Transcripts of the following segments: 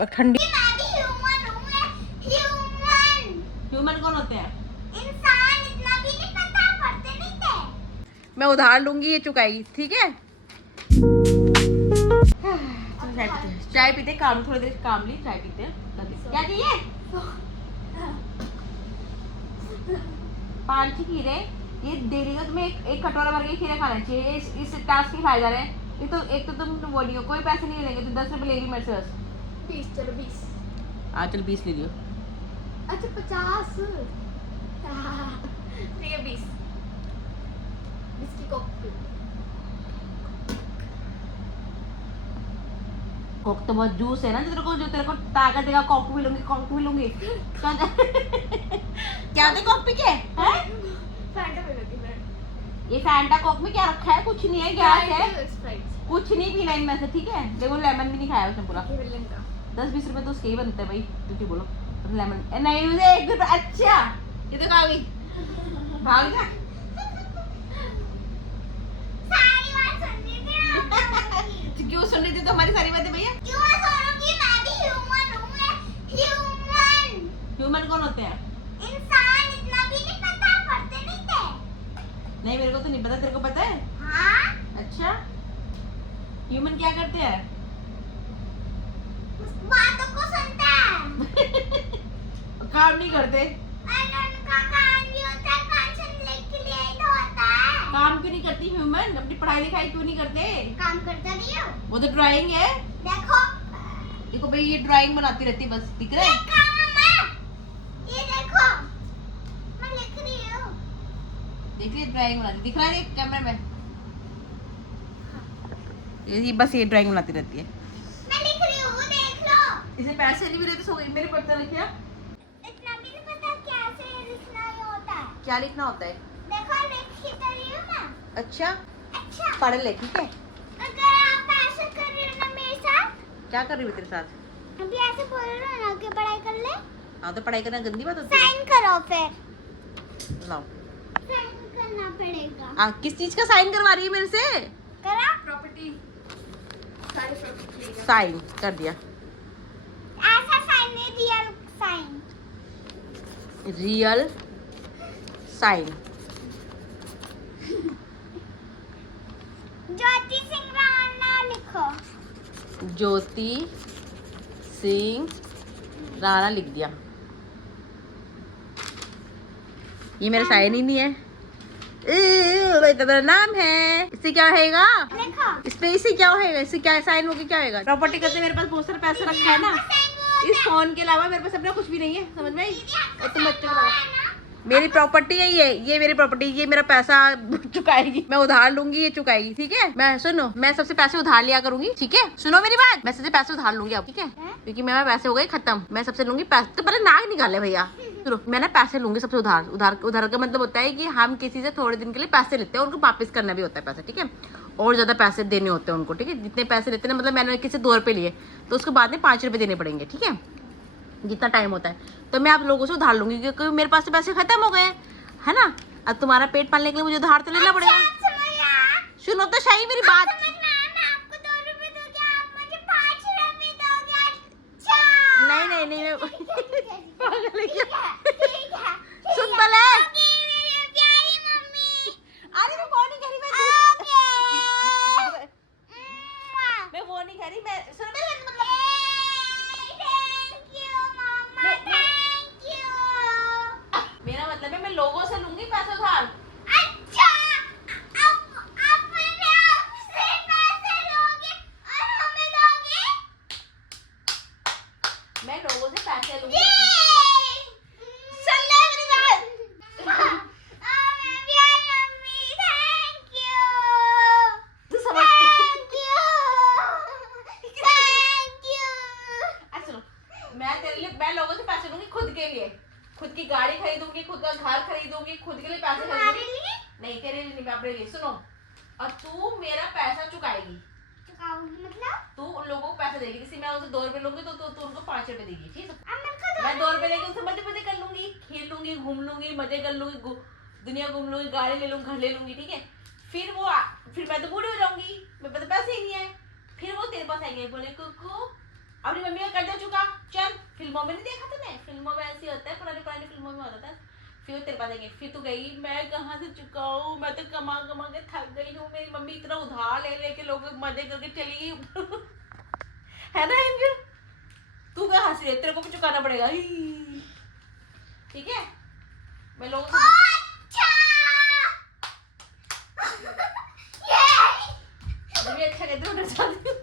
और ठंडी। ह्यूमन कौन होते हैं? इंसान। इतना भी नहीं पता, पढ़ते नहीं थे। मैं उधार लूंगी, ये चुकाएगी, ठीक है। चाय पीते, काम थोड़ी देर काम ली, चाय पीते हैं। क्या चाहिए? 5 खीरे। ये डेली का तुम्हें एक कटोरा भर के खीरे खाना चाहिए। इस टास्क के फायदा है। एक तो तुम वो नहीं हो, कोई पैसे नहीं लेंगे, तुम 10 रुपए लेगी मेरे से बस। 20, चलो 20। चल 20 ले लियो। अच्छा 50। ठीक है 20 की कॉफी। कोक तो बहुत जूस है ना, जो तेरे को ताकत देगा। कोक भी लूंगी, कोक भी लूंगी। क्या थे कोक पी के? फैंटा पी लेती मैं। ये फैंटा कोक में क्या रखा है? कुछ नहीं है, गैस है। स्प्राइट। कुछ नहीं पीना इनमें से, ठीक है। देखो लेमन भी नहीं खाया उसने पूरा। विलन का 10-20 रुपए तो उसके ही बनते हैं भाई, तुझे बोलो। लेमन नहीं, मुझे 1 रुपए। अच्छा ये तो खा गई, भाग जा। सारी बात सुन रही थी आप। क्यों सुन रही थी तो हमारी सारी बातें भैया? क्यों सुनूंगी? मैं भी ह्यूमन हूँ। ह्यूमन। ह्यूमन कौन होते हैं? इंसान। इतना भी नहीं पता, पढ़ते नहीं थे। नहीं मेरे को तो नहीं पता, तेरे को पता है? हाँ। अच्छा ह्यूमन क्या करते हैं? बातों को सुनता है। काम नहीं करते। उनका काम भी होता है, कान सुनने के लिए ही तो होता है। काम क्यों नहीं करती ह्यूमन? अपनी पढ़ाई लिखाई क्यों नहीं करते? काम करता नहीं हो। वो तो ड्राइंग है। देखो देखो भाई, ये ड्राइंग बनाती रहती है बस, दिख रहा है? देखो मम्मा, ये देखो मैं लिख रही हूँ। देख रही है ड्राइंग बनाती, दिख रहा है कैमरा में? ये बस ये ड्राइंग बनाती रहती है। मैं लिख रही हूँ, देख लो। इसे पैसे नहीं मिले तो सो गई मेरी पढ़ता लिखा। इतना भी नहीं पता कैसे लिखना ही होता है। क्या लिखना होता है? देखो लिख ही तो रही हूँ मैं। अच्छा अच्छा पढ़ ले, ठीक है। अगर आप ऐसे कर रहे हो ना मेरे साथ, क्या कर रही है तेरे साथ? अभी ऐसे बोल रहे हो ना कि पढ़ाई कर ले। हाँ तो पढ़ाई करना गंदी बात होती है? साइन करो फिर। लाओ। साइन करना पड़ेगा। किस चीज का साइन करवा रही है मेरे से? करा प्रॉपर्टी। सारी प्रॉपर्टी साइन कर दिया। ऐसा साइन नहीं, real sign. Real sign. Jyoti Singh Rana लिखो। ज्योति सिंह राणा लिख दिया। ये मेरा साइन ही नहीं है। तो मेरा नाम है। इससे क्या होगा? लिखो। इस पे इससे क्या होगा? इससे क्या साइन होगी? क्या होगा? प्रॉपर्टी करते मेरे पास बहुत सारा पैसा रखा है ना। इस फोन के अलावा मेरे पास अपना कुछ भी नहीं है, समझ में आई? और तुम बच्चों को मेरी प्रॉपर्टी है ये मेरी प्रॉपर्टी, ये मेरा पैसा चुकाएगी। मैं उधार लूंगी, ये चुकाएगी, ठीक है। मैं सुनो, मैं सबसे पैसे उधार लिया करूंगी, ठीक है। सुनो मेरी बात, मैं सबसे पैसे उधार लूंगी अब, ठीक है। क्योंकि मेरे पैसे हो गए खत्म। मैं सबसे लूंगी पैसे। तो पहले नाक निकाले भैया। सुनो, मैं ना पैसे लूंगी सबसे उधार। उधार का मतलब होता है कि हम किसी से थोड़े दिन के लिए पैसे लेते हैं, उनको वापस करना भी होता है पैसा, ठीक है। और ज्यादा पैसे देने होते हैं उनको, ठीक है। जितने पैसे लेते हैं ना, मतलब मैंने किसी 2 रुपए लिए तो उसके बाद में 5 रुपए देने पड़ेंगे, ठीक है। जितना टाइम होता है तो मैं आप लोगों से उधार लूंगी, क्योंकि मेरे पास तो पैसे खत्म हो गए है ना। अब तुम्हारा पेट पालने के लिए मुझे उधार तो लेना पड़ेगा। सुनो तो सही मेरी बात। नहीं पागल है क्या? सुन पहले। अरे मैं वो नहीं कह रही, मैं वो नहीं कह रही। मैं सुन मेरा मतलब है मैं लोगों से लूंगी पैसे उधार। मैं लोगों से पैसे लूंगी। मैं लोगों से पैसे लूंगी खुद के लिए। खुद की गाड़ी खरीदूंगी, खुद का घर खरीदूंगी, खुद के लिए पैसे खरीदूंगी। नहीं तेरे लिए नहीं, मैं अपने लिए। सुनो, और तू मेरा पैसा चुकाएगी। मतलब तू उन लोगों को पैसे देगी। जैसे मैं उनसे 2 रुपए लूंगी तो तू उनको 5 रुपए देगी, ठीक है। मैं 2 रुपए लेके उनसे मजे मजे कर लूंगी, खेल लूंगी, घूम लूंगी, मजे कर लूंगी, दुनिया घूम लूंगी, गाड़ी ले लूंगी, घर ले लूंगी, ठीक है। फिर मैं तो बूढ़ी हो जाऊंगी, मेरे पास पैसे ही नहीं है। फिर वो तेरे पास आएंगे, बोले कुकू अपनी मम्मी का कर दे चुका, चल। फिल्मों में नहीं देखा तूने, फिल्मों में ऐसे होता है, पुरानी फिल्मों में होता था। फिर तेरे पास आएंगे, फिर तू गई, मैं कहाँ से चुकाऊं, मैं तो कमा कमा के थक गई हूँ, मेरी मम्मी इतना उधार ले लेके लोग मजे करके चली गई है ना एंजल? तू क्या हंस रही है, तेरे को भी चुकाना पड़ेगा। ठीक है, मैं लोगों को भी अच्छा कहती हूँ, चाहती हूँ।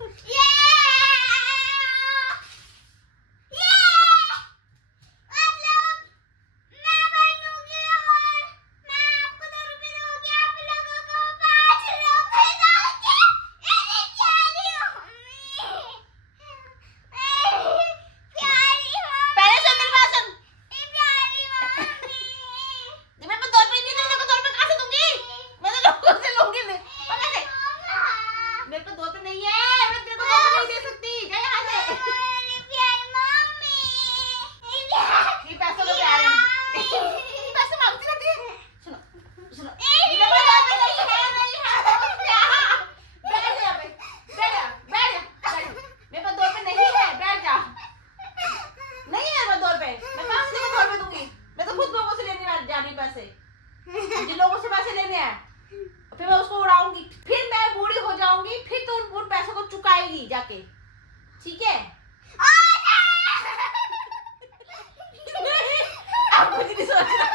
जिन लोगों से पैसे लेने हैं फिर मैं उसको उड़ाऊंगी, फिर मैं बूढ़ी हो जाऊंगी, फिर तो उन पैसों को चुकाएगी जाके, ठीक है? आप कुछ नहीं सोचना,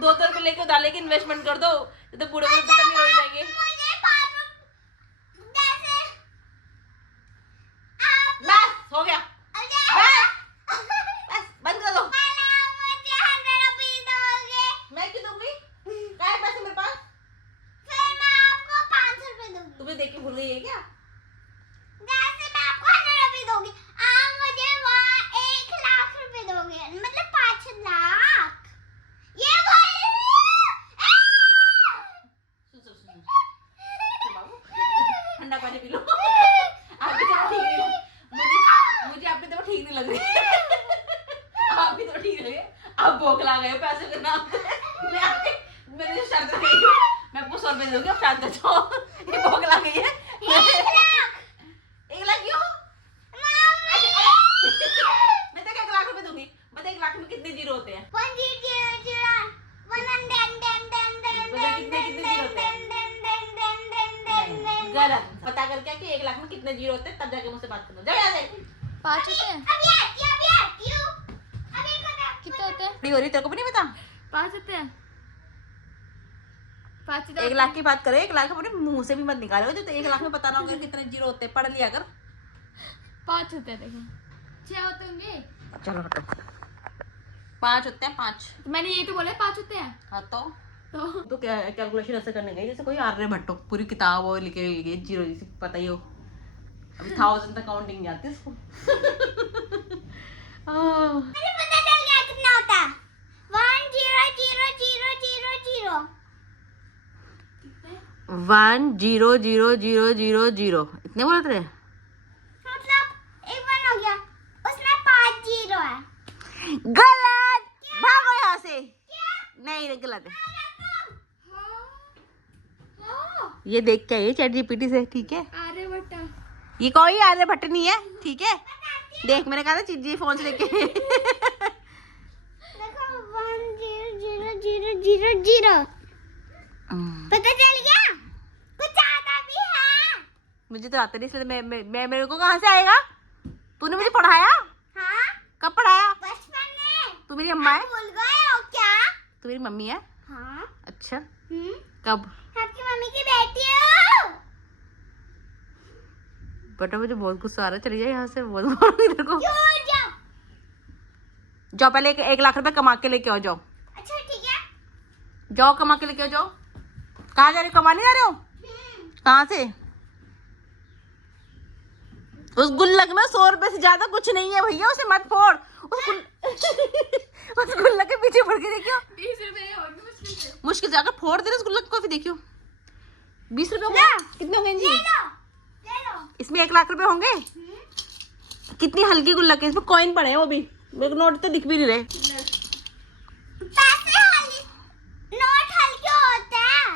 ₹2 लेके डाले की इन्वेस्टमेंट कर दो, तो बूढ़े बूढ़े तक नहीं हो जाएंगे। बस हो गया, बस बंद कर दो। मैं क्यों दूंगी, क्या है पैसे मेरे पास? तुम्हें देख के भूल गई है क्या? मतलब 5 लाख। ठंडा पानी पी लो। आपकी तरफ ठीक नहीं, मुझे आपकी तरफ ठीक नहीं लग रही। आपकी तरफ ठीक लग रही, आप बौखला गए पैसे के नाम पे। मैंने शर्त रखी, मैं आपको 100 रुपए दूंगी, आप शांत हो जाओ। ये बौखला गई है। 1 लाख क्यों? मैं तो 1 लाख रुपए दूंगी। बता 1 लाख में कितने जीरो होते हैं? गलत। पता कर क्या कि 1 लाख में कितने जीरो होते हैं, तब जाके मुझसे बात करना। जाओ यहाँ से। 5 होते हैं। कितने होते हैं? हो रही तेरे को भी नहीं पता? 5 होते हैं। 5 1 लाख की बात करो, 1 लाख अपने मुंह से भी मत निकालो, जो तो 1 लाख में पता ना होगा कितने जीरो होते हैं, पढ़ लिया कर। 5 होते हैं, देखो 6 होते होंगे। चलो हटो, 5 होते हैं, 5। तो मैंने यही तो बोला 5 होते हैं। हाँ तो तो क्या कैलकुलेशन ऐसे करने गई जैसे कोई आर्यभट्ट पूरी किताब वो लिखे गई जीरो जैसे पता ही हो। अभी 1000 तक काउंटिंग नहीं आती इसको। मुझे पता चल गया कितना होता है। 1 0 0 0 0 0 1 0 0 0 0 0 इतने बोल रहे हैं? मतलब 1 हो गया, उसमें 5 जीरो है। गलत, भागो यहाँ से। नहीं गलत है, ये देख के आइए चैट जीपीटी से, ठीक है? आर्यभट्ट। ये कोई आर्यभट्ट नहीं है, ठीक है? देख मैंने कहा था चीजी फोन से लेके। देखो 1 0 0 0 0 0 पता चल गया? कुछ आता भी है। मुझे तो आता नहीं, इसलिए मैं मेरे को कहाँ से आएगा? तूने मुझे पढ़ाया? हाँ, कब पढ़ाया? बचपन में। तू मेरी अम्मा है? भूल गए हो क्या? तू मेरी मम्मी है? हाँ। अच्छा, कब? आपकी मम्मी की बेटी हो। बेटा मुझे बहुत गुस्सा आ रहा है, चली जाए यहाँ से, बहुत मारूंगी तेरे को। क्यों जाओ? जाओ पहले 1 लाख रुपए कमा के लेके आओ, जाओ अच्छा ठीक है। जाओ कमा के लेके आओ, जाओ। कहाँ जा रहे हो, कमाने जा रहे हो? कहाँ से? उस गुल्लक में 100 रुपए से ज्यादा कुछ नहीं है भैया, उसे मत फोड़। उस गुल्लक के पीछे पड़ के देखियो, 20 रुपए होंगे मुश्किल से। मुश्किल से अगर फोड़ दे रहे उस गुल्लक को, भी देखियो 20 रुपए होंगे। कितने होंगे जी? ले लो। इसमें 1 लाख रुपए होंगे। कितनी हल्की गुल्लक है, इसमें कॉइन पड़े हैं वो भी। मेरे को नोट तो दिख भी नहीं रहे। पैसे नोट हल्के होते हैं।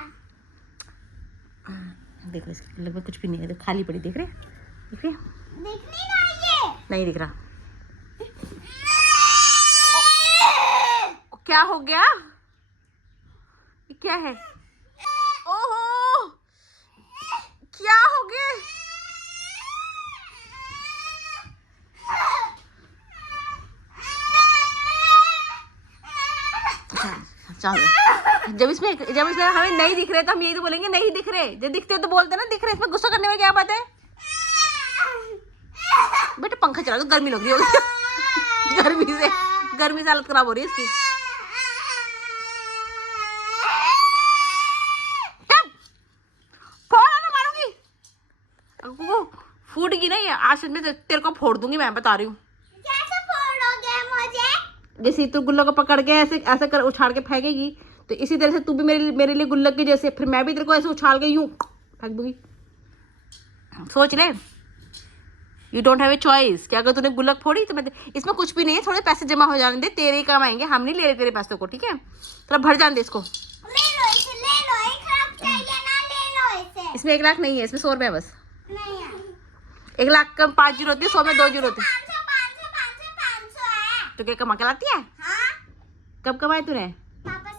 देखो इसके लगभग कुछ भी नहीं है, तो खाली पड़ी दिख रहे हैं? दिख रही है? दिख नहीं रहा ये। नहीं दिख रहा। क्या हो गया? ये क्या है? ओहो, क्या हो गया? चलो, जब इसमें हमें नहीं दिख रहे तो हम यही तो बोलेंगे नहीं दिख रहे। जब दिखते तो बोलते ना दिख रहे। इसमें गुस्सा करने में क्या बात है? बेटा पंखा चला दो, गर्मी लग रही होगी। गर्मी से हालत खराब हो रही है इसकी। फूट गई ना ये, आज में तेरे को फोड़ दूंगी, मैं बता रही हूँ। कैसे फोड़ोगे मुझे? जैसे तू गुल्लक को पकड़ के ऐसे ऐसे कर उछाल के फेंकेगी, तो इसी तरह से तू भी मेरे लिए गुल्लक की जैसे, फिर मैं भी तेरे को ऐसे उछाल के यूं फेंक दूंगी। सोच ले, you don't have a choice कि अगर तूने गुल्लक फोड़ी तो मैं, इसमें कुछ भी नहीं है, थोड़े पैसे जमा हो जाने दे, तेरे ही काम आएंगे, हम नहीं ले रहे तेरे पैसों को, ठीक है? तो भर जाने दे इसको। ले लो इसे, ले लो, 1 लाख चाहिए ना, ले लो इसे। इसमें 1 लाख नहीं है, इसमें 100 रुपये है बस। नहीं है। 1 लाख कम 5 जीरो होती है, 100 में 2 जीरो होती है। 500 है। तो क्या कमा के लाती है? हाँ, कब कमाए तूने? पापा से।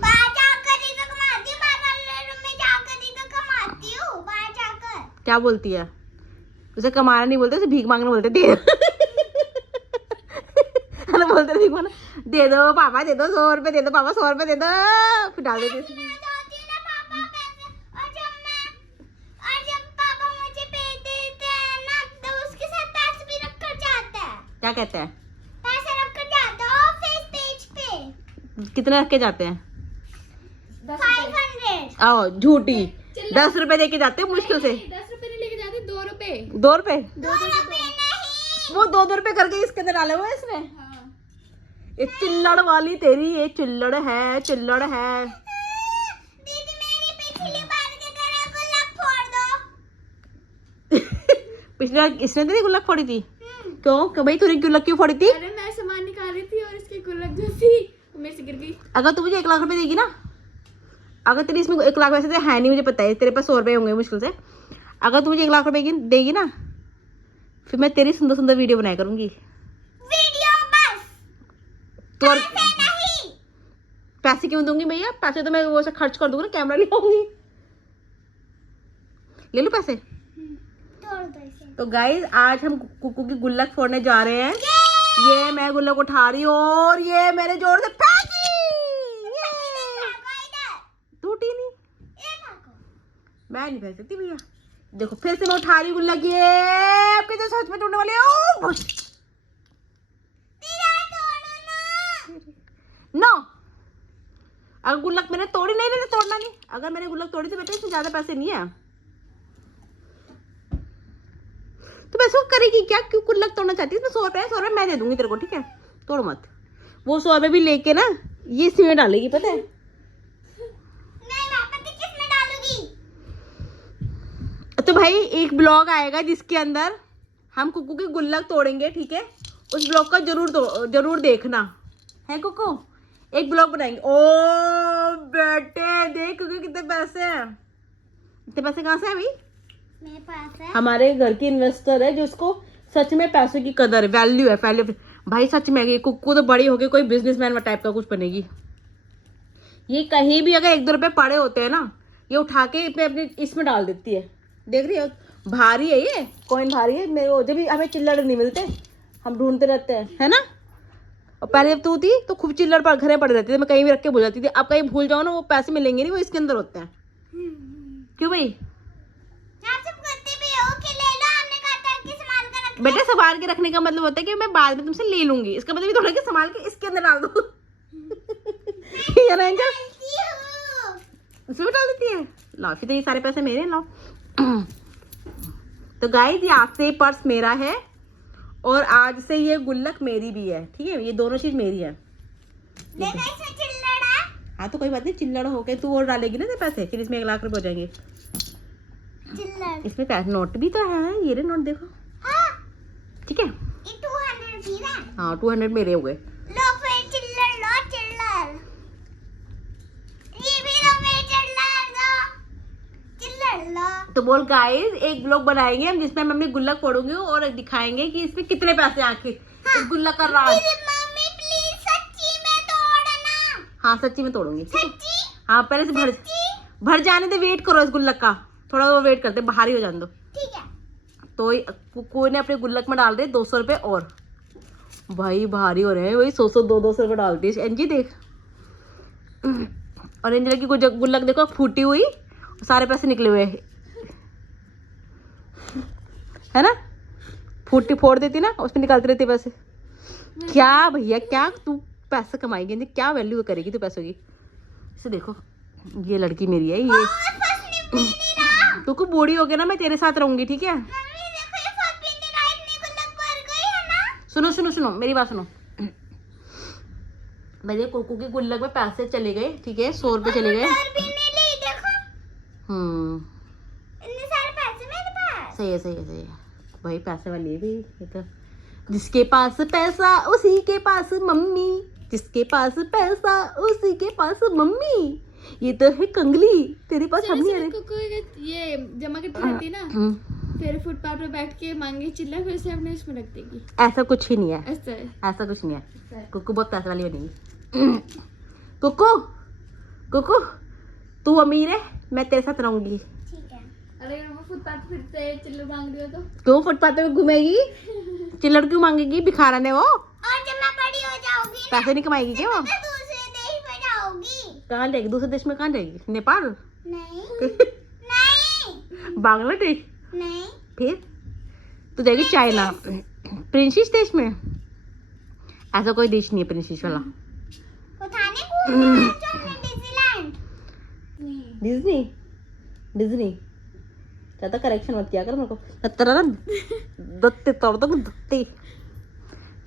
बाहर जाकर ही तो कमाती हूँ, बाहर रूम में जाकर ही तो कमाती हूँ, बाहर जाकर। क्या बोलती है? उसे कमाना नहीं बोलते, उसे भीख मांगना बोलते। दे बोलते भीख मांगना, दे दो पापा, दे दो 100 रुपये, दे दो पापा 100 रुपये, दे दो, फिर डाल देते। जाती हूँ ना पापा पैसे, और जब पापा मुझे पैसे देते हैं ना, तो उसके साथ पैसे भी रख कर जाते हैं। क्या कहते हैं? पैसे रख कर जाते हैं ऑफिस पेज पे। कितने रख के जाते हैं? 500। आओ झूठी, 10 रुपए दे के जाते हैं मुश्किल से। 10 रुपए नहीं लेके जाते, 2 रुपए। 2 रुपए? 2 रुपए नहीं। वो 2 रुपए करके इसके अंदर डाले हुए इसने। हाँ। ये चिल्लड़ वाली तेरी, ये चिल्लड़ है, चिल्लड़ है। दीदी मेरी पिछली बार की तरह गुल्लक फोड़ दो। पिछली बार इसने तेरी गुल्लक फोड़ी थी? क्यों? कि भाई तूने गुल्लक क्यों फोड़ी थी? अरे मैं सामान निकाल रही थी और इसकी गुल्लक जो थी वो मेरे से गिर गई। अगर तू मुझे 1 लाख रुपए देगी ना, अगर तेरी इसमें 1 लाख वैसे तो है नहीं, मुझे पता है तेरे पास 100 रुपए होंगे मुश्किल से। अगर तू मुझे 1 लाख रुपए देगी ना, फिर मैं तेरी सुंदर सुंदर वीडियो बनाया करूंगी। वीडियो बस, तो और पैसे नहीं। पैसे क्यों दूंगी भैया? पैसे तो मैं वो से खर्च कर दूंगी ना, कैमरा ले आऊंगी। ले लो पैसे। तोड़ दो इसे। तो गाइज आज हम कुकू की गुल्लक फोड़ने जा रहे हैं। ये मैं गुल्लक उठा रही हूँ और ये मेरे जोर से फेंकी। टूटी नहीं, मैं नहीं फेंक सकती भैया। देखो फिर से मैं उठा रही हूँ गुल्लक, ये आपके तो सच में टूटने वाले। ओ नो, अगर गुल्लक मैंने तोड़ी नहीं, तोड़ना नहीं। अगर मैंने गुल्लक तोड़ी तो बेटा इसमें ज्यादा पैसे नहीं है, तो मैं इसको करेगी क्या? क्यों गुल्लक तोड़ना चाहती है? इसमें 100 रुपये है, 100 रुपये मैं दे दूंगी तेरे को, ठीक है? तोड़ मत। वो 100 रुपये भी लेके ना ये इसमें डालेगी, पता है? नहीं मैं पता किसमें डालूंगी। तो भाई एक ब्लॉग आएगा जिसके अंदर हम कुकू की गुल्लक तोड़ेंगे, ठीक है? उस ब्लॉग का जरूर देखना है कुकू। एक ब्लॉग बनाएंगे। ओ बेटे देख कुकू कितने पैसे हैं। इतने पैसे कहाँ से है भाई? मेरे पास है। हमारे घर की इन्वेस्टर है जिसको सच में पैसों की कदर है, वैल्यू है, वैल्यू। भाई सच में ये कुकू तो बड़ी होके कोई बिजनेसमैन टाइप का कुछ बनेगी। ये कहीं भी अगर 1-2 रुपए पड़े होते हैं ना, ये उठा के अपने इसमें डाल देती है। देख रही हो, भारी है ये कॉइन, भारी है। मेरे को जब भी हमें चिल्लड़ नहीं मिलते हम ढूंढते रहते हैं, है ना? और पहले जब तू थी तो खूब चिल्लड़ पर घरे पड़े रहती थी, मैं कहीं भी रख के भूल जाती थी। अब कहीं भूल जाओ ना, वो पैसे मिलेंगे नहीं, वो इसके अंदर होते हैं। क्यों भाई? आप सब करते भी हो कि ले लो, हमने कहा था कि संभाल कर रखना। बेटे संभाल के रखने का मतलब होता है कि मैं बाद में तुमसे ले लूंगी, इसका मतलब ये थोड़ा कि संभाल के इसके अंदर डाल दो। ये ना एंजल इसमें डाल देती है। लो फिर तो ये सारे पैसे मेरे, लो। तो गाइस ये आज से पर्स मेरा है और आज से ये गुल्लक मेरी भी है, ठीक है? ये दोनों चीज मेरी है। देखा इसमें चिल्लड़ है। हाँ तो कोई बात नहीं, चिल्लड़ हो के तू और डालेगी ना तेरे पैसे, फिर इसमें 1 लाख रुपए हो जाएंगे। चिल्लड़। इसमें पैसे नोट भी तो है, ये रे नोट देखो। हाँ ठीक है। ये 200 रुपीस है। हाँ 200 मेरे हो गए। लो फिर चिल्लर लो चिल्लर। ये भी लो मेरे चिल्लर लो। चिल्लर लो। तो बोल गाइस एक ब्लॉग बनाएंगे हम जिसमें मम्मी गुल्लक फोड़ूंगी और दिखाएंगे कि इसमें कितने पैसे आके इस गुल्लक का राज। मम्मी प्लीज सच्ची में तोड़ना। हाँ सच्ची में तोड़ूंगी। सच्ची? हाँ पहले से भर जाने दे, वेट करो इस गुल्लक का थोड़ा, वो वेट करते बाहर ही हो जाने दो। ठीक है। तो कोई ने अपने गुल्लक में डाल दे 200 रुपए और भाई भारी हो रहे हैं, वही 100-200 रुपए डालती है एनजी देख। और एंजला की गुल्लक देखो फूटी हुई, सारे पैसे निकले हुए है ना, फोड़ देती ना उसमें निकालती रहती पैसे। क्या भैया क्या तू पैसे कमाएगी, क्या वैल्यू करेगी तू पैसों की। इसे देखो ये लड़की मेरी है ये। तू को बूढ़ी हो गया ना मैं तेरे साथ रहूंगी ठीक है। मम्मी देखो ये फल पीने लायक नहीं गुल्लक भर गई है ना। सुनो सुनो सुनो मेरी बात सुनो। मेरे कोको के गुल्लक में पैसे चले गए ठीक है, 100 रुपए चले गए। और भी नहीं ली देखो। इतने सारे पैसे मेरे पास। सही है सही है सही है भाई, पैसे वाली है भी ये तो। जिसके पास पैसा उसी के पास मम्मी, जिसके पास पैसा उसी के पास मम्मी, ये तो है कंगली तेरे पास हम नहीं है। ये जमा करती रहती ना, फिर फुटपाथ पे बैठ के मांगे चिल्ला, फिर से अपने इसमें रख देगी। ऐसा कुछ ही नहीं है, ऐसा है। ऐसा कुछ नहीं है। कुकू बहुत पैसे वाली बनेगी। कुकू कुकू तू अमीर है मैं तेरे साथ रहूंगी। ठीक है। अरे अगर वो फुटपाथ फिर से चिल्ला मांग रही हो तो क्यों फुटपाथ पे घूमेगी, चिल्लड़ क्यों मांगेगी, भिखारन है वो। और जब मैं बड़ी हो जाऊंगी ना, पैसे नहीं कमाएगी क्या वो। मैं दूसरे देश में जाऊंगी। कहाँ जाएगी दूसरे देश में, कहाँ जाएगी, नेपाल नहीं नहीं बांग्लादेश, नहीं। फिर तो जाएगी चाइना, प्रिंसेस देश में। ऐसा कोई देश नहीं है प्रिंसेस वाला। वो था नहीं घूमने जो हमने डिज्नीलैंड। डिज्नी डिज्नी ज्यादा करेक्शन मत किया कर मेरे को, तेरा ना दत्ते तोड़ दो दत्ते।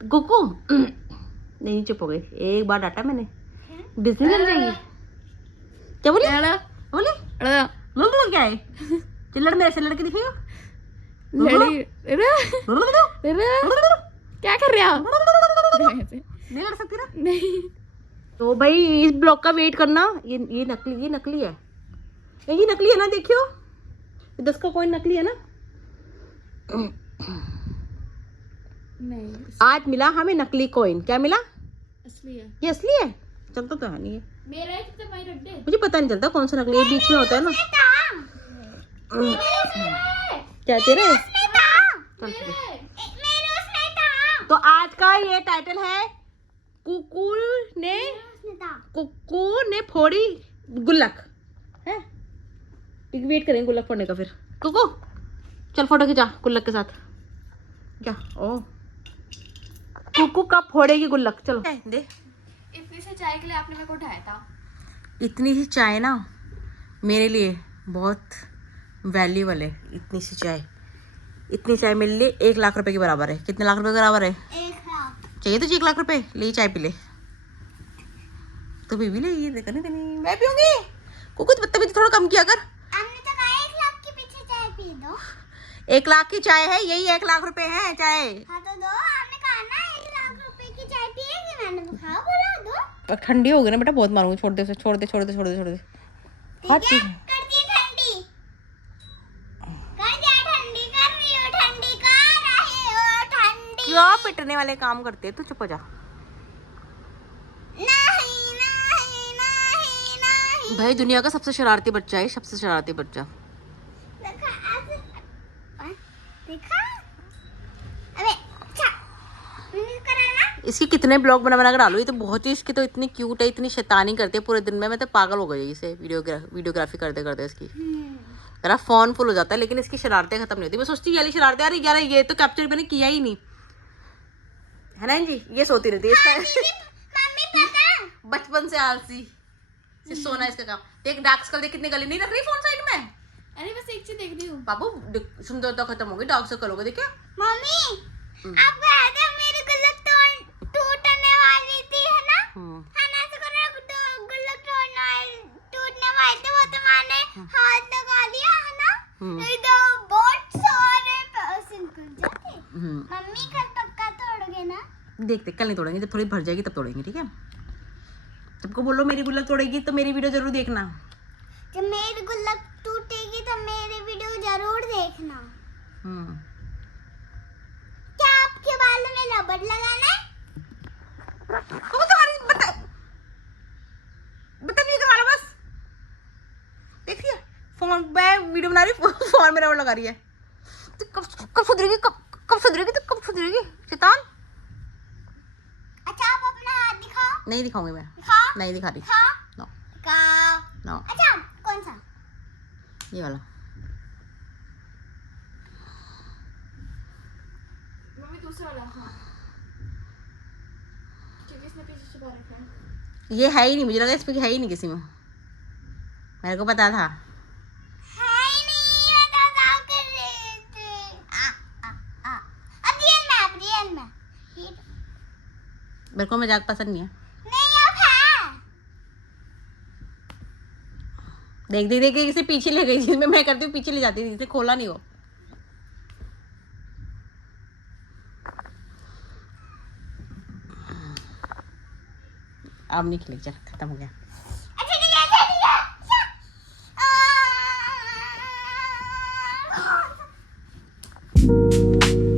कुकू नहीं चुप हो गई, एक बार डांटा मैंने। डिज्नीलैंड जाएगी क्या बोली बोली लोग क्या है, चिल्लड़ मेरे से लड़के दिखेगा। क्या कर रहे हो? नहीं लड़ सकती ना। नहीं तो भाई इस ब्लॉग का वेट करना। ये नकली है, ये नकली है ना, देखियो 10 का कॉइन नकली है ना। नहीं आज मिला हमें नकली कॉइन। क्या मिला? असली है। ये असली है, चलता तो है नहीं है। मेरा है तो वहीं रख दे। मुझे पता नहीं चलता कौन सा नकली है, बीच में होता है ना। क्या तेरे चल ठीक है। तो आज का ये टाइटल है कुकू ने फोड़ी गुल्लक है। वेट करेंगे गुल्लक फोड़ने का। फिर कुकू चल फोटो खिंचा गुल्लक के साथ। क्या ओ कुकू कब फोड़ेगी गुल्लक, चलो दे। इतनी से चाय के लिए आपने मेरे को उठाया था। इतनी सी चाय ना मेरे लिए बहुत वैल्यूबल है। इतनी सी चाय, इतनी चाय मेरे लिए 1 लाख रुपए के बराबर है। कितने लाख रुपए के बराबर है? 1 लाख चाहिए तुझे 1 लाख रुपए, ले चाय पी ले। तो भी ले ये देखा नहीं देनी, मैं पीऊंगी। कुकू बदतमीजी थोड़ा कम किया कर। हमने तो कहा 1 लाख के पीछे चाय पी दो। 1 लाख की चाय है, यही 1 लाख रुपए है चाय। हाँ तो दो, हमने कहा ना 1 लाख रुपए की चाय पिएगी। मैंने तो कहा बोला दो। पर ठंडी हो गई ना बेटा, बहुत मारूंगी। छोड़ दे छोड़ दे छोड़ दे छोड़ दे छोड़ दे। हर चीज कर दी ठंडी, कर दिया ठंडी, कर रही हो ठंडी, कर रही हो ठंडी। क्यों पिटने वाले काम करते है, तू चुप हो जा। नहीं नहीं नहीं नहीं। भाई दुनिया का सबसे शरारती बच्चा है, सबसे शरारती बच्चा। देखा ऐसे, देखा अबे अच्छा मैंने करा ना। इसकी कितने ब्लॉग बना बना कर डालो, ये तो बहुत ही, इसकी तो इतनी क्यूट है, इतनी शैतानी करती है पूरे दिन में। मैं तो पागल हो गई इसे वीडियोग्राफी करते करते। इसकी मेरा फोन फुल हो जाता है, लेकिन इसकी शरारतें खत्म नहीं होती। मैं सोचती ये शरारतें अरे यार ये तो कैप्चर मैंने किया ही नहीं है ना जी। ये सोती रहती है इसका मम्मी पता बचपन से आलसी से सोना इसका काम। देख डार्क सर्कल देख कितने गले नहीं रख रही फोन साइड में। अरे बस एक चीज देख रही हूँ बाबू सुंदरता खत्म हो गई, डार्क सर्कल हो गए। देखिए मम्मी आपको याद है मेरी गुल्लक टूटने वाली थी है ना। है ना, ऐसे करो गुल्लक टूटने वाली थी, वो तो मैंने हाथ लगा लिया है ना, नहीं तो बहुत सारे पैसे निकल जाते। मम्मी मम्मी कल पक्का तोड़ोगे ना? देखते कल नहीं तोड़ेंगे, जब थोड़ी भर जाएगी तब तोड़ेंगे, ठीक है। सबको बोलो मेरी गुल्लक तोड़ेगी तो मेरी वीडियो जरूर देखना। जब मेरी गुल्लक टूटेगी तो मेरी वीडियो जरूर देखना। क्या आपके बालों में रबड़ लगाना है? वो तुम्हारी बदतमीजी करवा लो बस। देखिए फोन पे वीडियो बना रही, फोन में रबड़ लगा रही है। तो कब सुधरेगी, कब सुधरेगी, तो कब सुधरेगी शैतान। अच्छा आप अपना हाथ दिखाओ। नहीं दिखाऊंगी मैं, दिखाओ। नहीं दिखा रही। दिखाओ। नो दिखाओ। नो, अच्छा कौन सा? ये वाला। मम्मी दूसरा वाला, हाँ, क्योंकि इसने पीछे छुपा रखा है। ये है ही नहीं, मुझे लगा इस पे है ही नहीं किसी में, मेरे को पता था। है ही नहीं, मैं तो मजाक कर रही थी। अब रियल में ये मेरे को मजाक पसंद नहीं है। नहीं अब है। देख देख देख के इसे पीछे ले गई, जिसमें मैं करती हूँ पीछे ले जाती थी, इसे खोला नहीं वो। अब नहीं खिलेगी, चल खत्म हो गया।